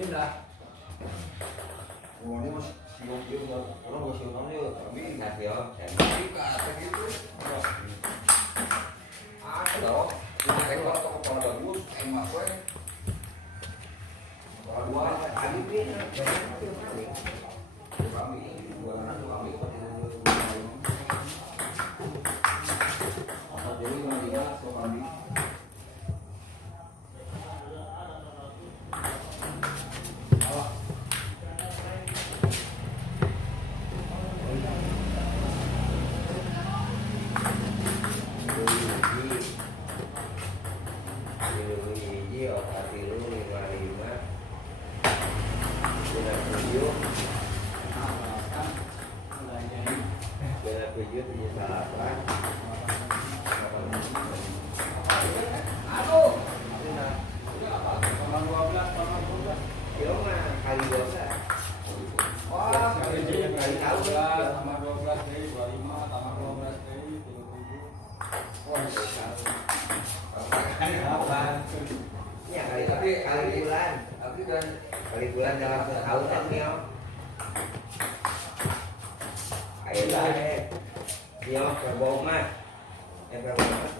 Pindah. Oh, ini mas siung dia orang gak siung namanya kami ngasih ya. Jadi kata gitu. Ada dong. Ini rekor atau kepala bagus, emak gue. Kepala dua, Kami pindah banyak kali. kami dua anak kami. Jadi mana so kami. Kali bulan dalam setahun kan Nio. Ayo lah Nio berbau mas. Berbau mas.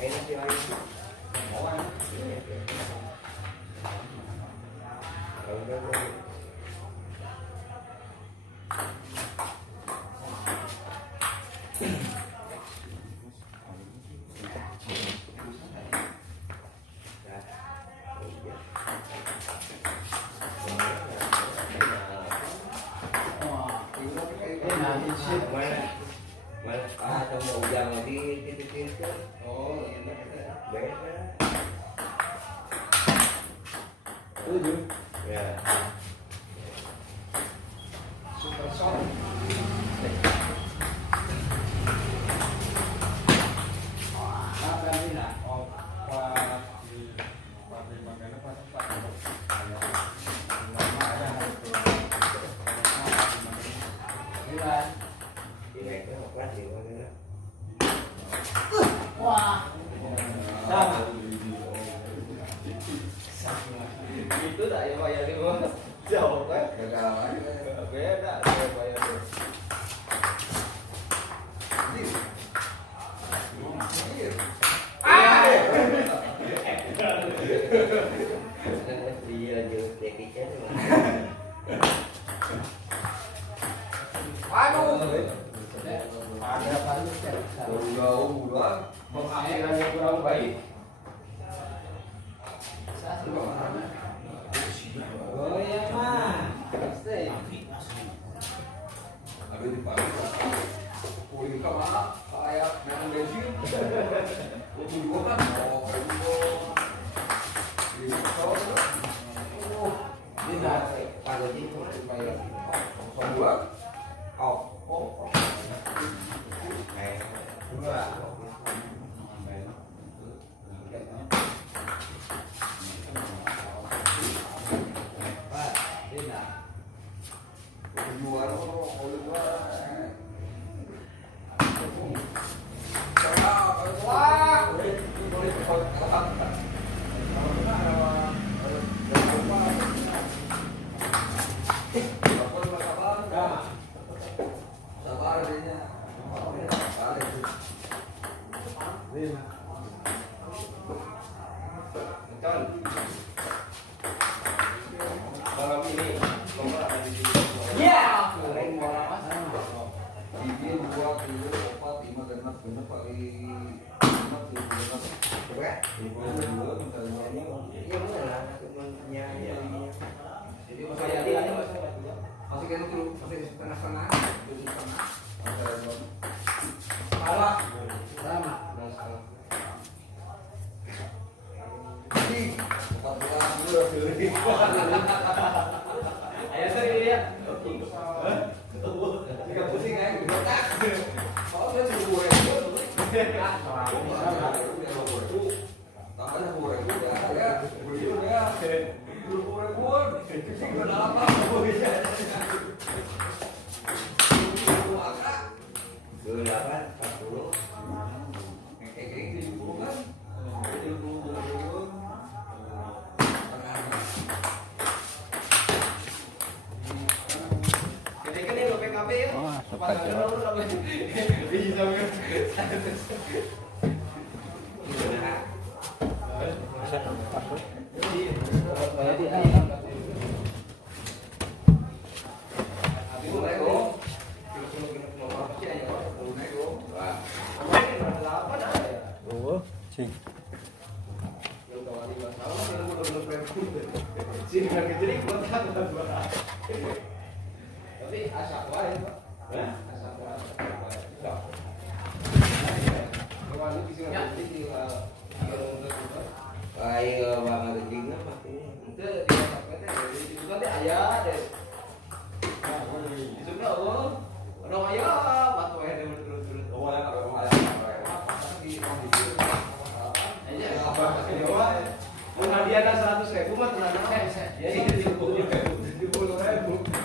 Ayo nanti ayo. Atau ujang di titik-titik. Oh, ini Beda. Tujuh. Ya. super sound. Akan pindah. Oh, pas di makanya pas Pak. Pindah. Direknya apa sih? Wah. Sama. Itu tak ya bayar di bawah. Jauh kan? Gagal aja. Beda saya bayar tuh. Dia lanjut Jackie Chan. Aduh. Ada apa itu? Jauh doang. Pengakhiran yang kurang baik. Oh iya mah. Pasti. Ada di pagi. Kulit kemana? Kayak main bensin. Itu juga kan. Oh, kayak gitu. Di motor. Oh, Pindah. Kalau di mana? kayak kosong dua. Oh, Oh, kayak Dua. Pak, pindah. dua kalau dua. Lima. Betul. Kalau ini, kamu ada di sini. Ya. Bikin 2, 3, 4, 5, 6, 7 kali 5, 7, Coba. 22 misalnya ini. Iya benar, temennya jadinya. Jadi masih kayak dulu, masih setengah-setengah, jadi setengah. Salah. Sama. Jadi 14 udah beli. Ayo sering lihat. Jika pusing kayak gitu tak. Soalnya 10.000. Tambahnya 10.000 ya. Beli ya. 20.000. Pusing ke dalam apa? Delapan, 40. Kayak 70 kan. 70. Oh, cing. Tapi asap wae, Pak. Asap wae. Kalau lu bisa ngerti di Ayo bang ada jingga maksudnya. itu di asapnya dari itu nanti ayah deh. Itu enggak orang ayah batu air terus. Oh ya kalau ada Di aja apa Jawa. Penghadiahkan 100.000 mah tenang aja. Ya itu 10.000.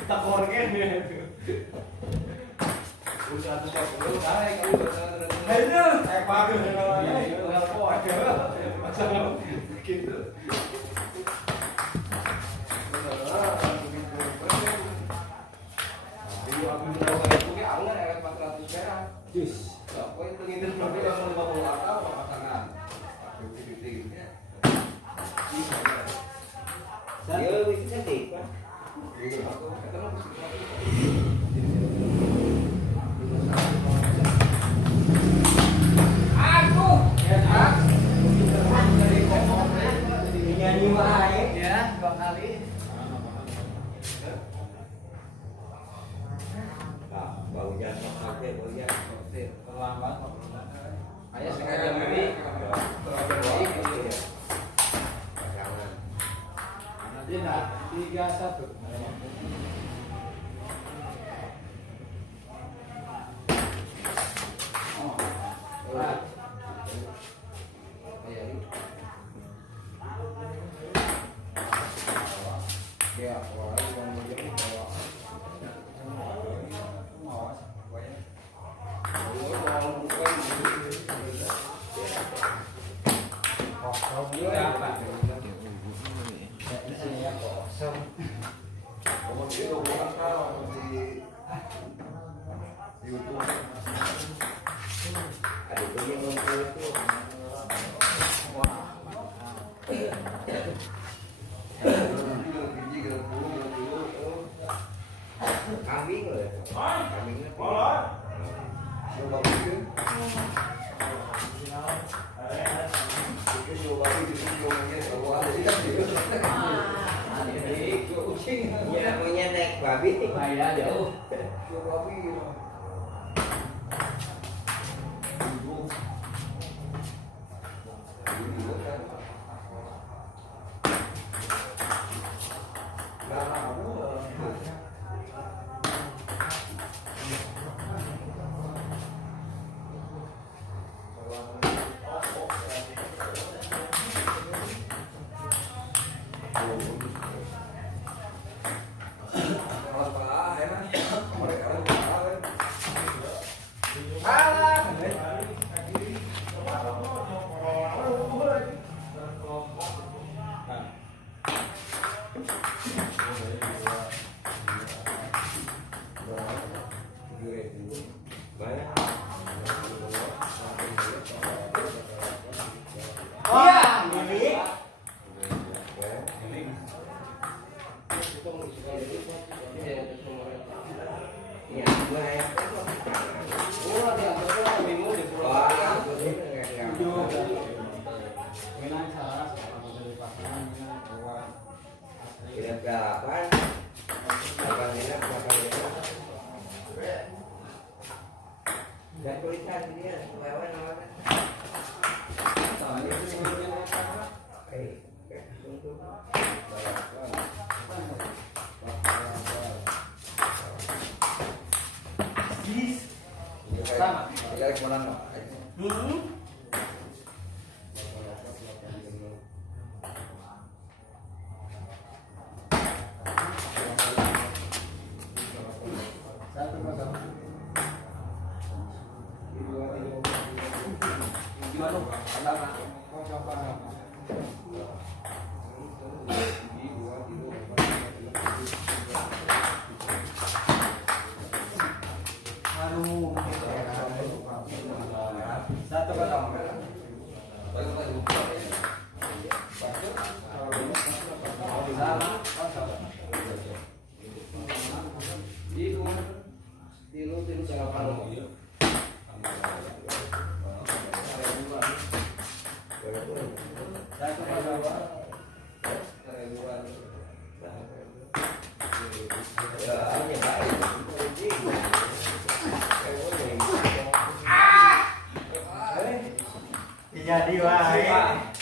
Tak korgen ya. 100.000 saya kamu terus. ayo bagus Itu hal poin. Masalah gitu. Jadi aku tahu kayak itu aku nggak ada 400 perak. jus Kau itu ngintip tapi kalau 50 akal pasangan. Dia bisa cantik kan? Aku ketemu Nyanyi wae. ya 2 kali. Baunya sama aja baunya. Terlambat. Ayah sengaja beli. Pasangan. Nanti nah 31. Ya, orang yang menjadi bawa. Ada punya ngumpul itu. Kambing loh. Kambingnya. Ya punya naik babi. Ayah jauh. Sama. Jadi wae.